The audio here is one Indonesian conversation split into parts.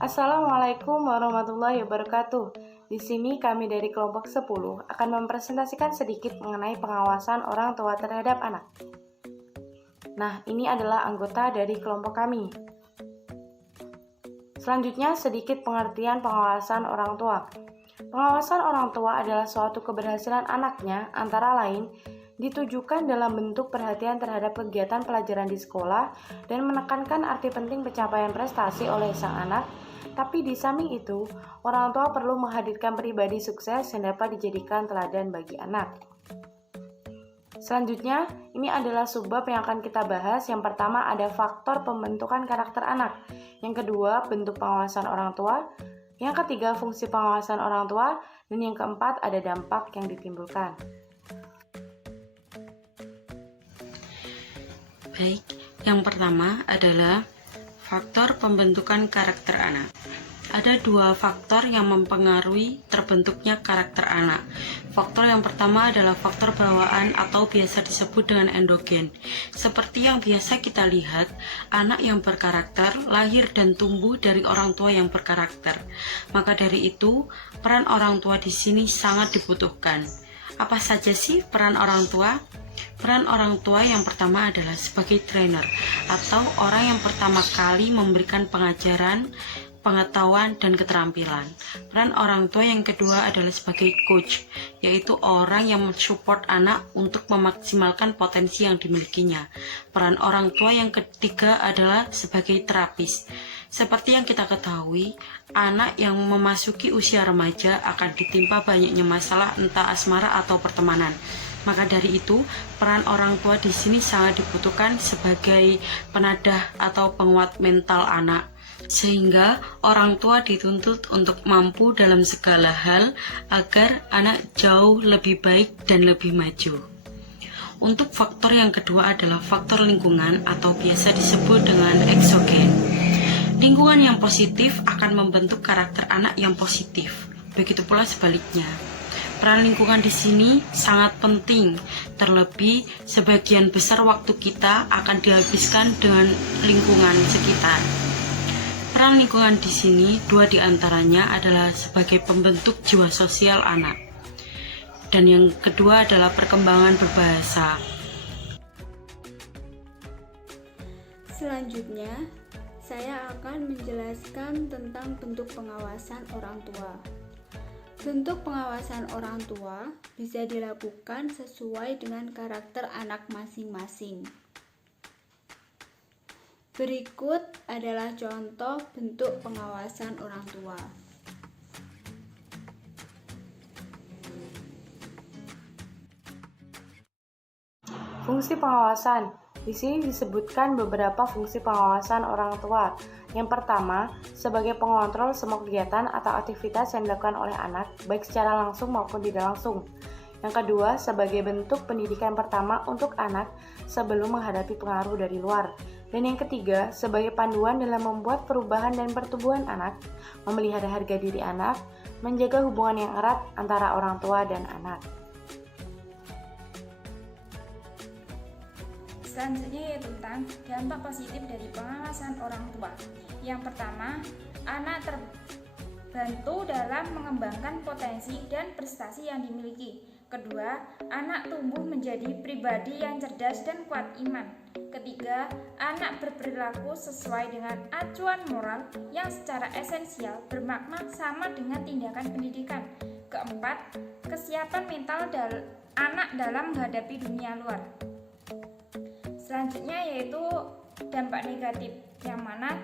Assalamualaikum warahmatullahi wabarakatuh. Di sini kami dari kelompok 10 akan mempresentasikan sedikit mengenai pengawasan orang tua terhadap anak. Nah, ini adalah anggota dari kelompok kami. Selanjutnya, sedikit pengertian pengawasan orang tua. Pengawasan orang tua adalah suatu keberhasilan anaknya, antara lain ditujukan dalam bentuk perhatian terhadap kegiatan pelajaran di sekolah dan menekankan arti penting pencapaian prestasi oleh sang anak. Tapi di samping itu, orang tua perlu menghadirkan pribadi sukses yang dapat dijadikan teladan bagi anak. Selanjutnya, ini adalah subbab yang akan kita bahas. Yang pertama ada faktor pembentukan karakter anak. Yang kedua, bentuk pengawasan orang tua. Yang ketiga, fungsi pengawasan orang tua. Dan yang keempat, ada dampak yang ditimbulkan. Baik, yang pertama adalah faktor pembentukan karakter anak. Ada dua faktor yang mempengaruhi terbentuknya karakter anak. Faktor yang pertama adalah faktor bawaan atau biasa disebut dengan endogen. Seperti yang biasa kita lihat, anak yang berkarakter lahir dan tumbuh dari orang tua yang berkarakter. Maka dari itu, peran orang tua di sini sangat dibutuhkan. Apa saja sih peran orang tua? Peran orang tua yang pertama adalah sebagai trainer atau orang yang pertama kali memberikan pengajaran, pengetahuan, dan keterampilan. Peran orang tua yang kedua adalah sebagai coach, yaitu orang yang mensupport anak untuk memaksimalkan potensi yang dimilikinya. Peran orang tua yang ketiga adalah sebagai terapis. Seperti yang kita ketahui, anak yang memasuki usia remaja akan ditimpa banyaknya masalah entah asmara atau pertemanan. Maka dari itu, peran orang tua di sini sangat dibutuhkan sebagai penadah atau penguat mental anak. Sehingga orang tua dituntut untuk mampu dalam segala hal agar anak jauh lebih baik dan lebih maju. Untuk faktor yang kedua adalah faktor lingkungan atau biasa disebut dengan eksogen. Lingkungan yang positif akan membentuk karakter anak yang positif. Begitu pula sebaliknya. Peran lingkungan di sini sangat penting, terlebih sebagian besar waktu kita akan dihabiskan dengan lingkungan sekitar. Peran lingkungan di sini, dua diantaranya adalah sebagai pembentuk jiwa sosial anak. Dan yang kedua adalah perkembangan berbahasa. Selanjutnya, saya akan menjelaskan tentang bentuk pengawasan orang tua. Bentuk pengawasan orang tua bisa dilakukan sesuai dengan karakter anak masing-masing. Berikut adalah contoh bentuk pengawasan orang tua. Fungsi pengawasan. Di sini disebutkan beberapa fungsi pengawasan orang tua. Yang pertama, sebagai pengontrol semua kegiatan atau aktivitas yang dilakukan oleh anak, baik secara langsung maupun tidak langsung. Yang kedua, sebagai bentuk pendidikan pertama untuk anak sebelum menghadapi pengaruh dari luar. Dan yang ketiga, sebagai panduan dalam membuat perubahan dan pertumbuhan anak, memelihara harga diri anak, menjaga hubungan yang erat antara orang tua dan anak. Selanjutnya yaitu tentang dampak positif dari pengawasan orang tua. Yang pertama, anak terbantu dalam mengembangkan potensi dan prestasi yang dimiliki. Kedua, anak tumbuh menjadi pribadi yang cerdas dan kuat iman. Ketiga, anak berperilaku sesuai dengan acuan moral yang secara esensial bermakna sama dengan tindakan pendidikan. Keempat, kesiapan mental anak dalam menghadapi dunia luar. Selanjutnya yaitu dampak negatif, yang mana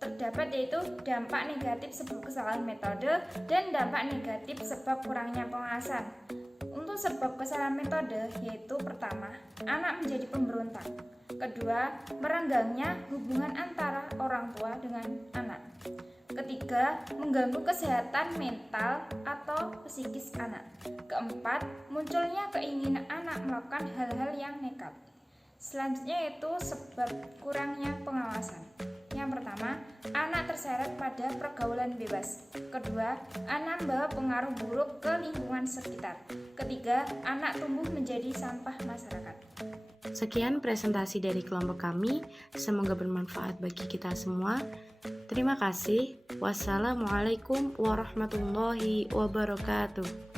terdapat yaitu dampak negatif sebab kesalahan metode dan dampak negatif sebab kurangnya pengawasan. Untuk sebab kesalahan metode yaitu pertama, anak menjadi pemberontak. Kedua, merenggangnya hubungan antara orang tua dengan anak. Ketiga, mengganggu kesehatan mental atau psikis anak. Keempat, munculnya keinginan anak melakukan hal-hal yang nekat. Selanjutnya yaitu sebab kurangnya pengawasan. Yang pertama, anak terseret pada pergaulan bebas. Kedua, anak membawa pengaruh buruk ke lingkungan sekitar. Ketiga, anak tumbuh menjadi sampah masyarakat. Sekian presentasi dari kelompok kami, semoga bermanfaat bagi kita semua. Terima kasih. Wassalamualaikum warahmatullahi wabarakatuh.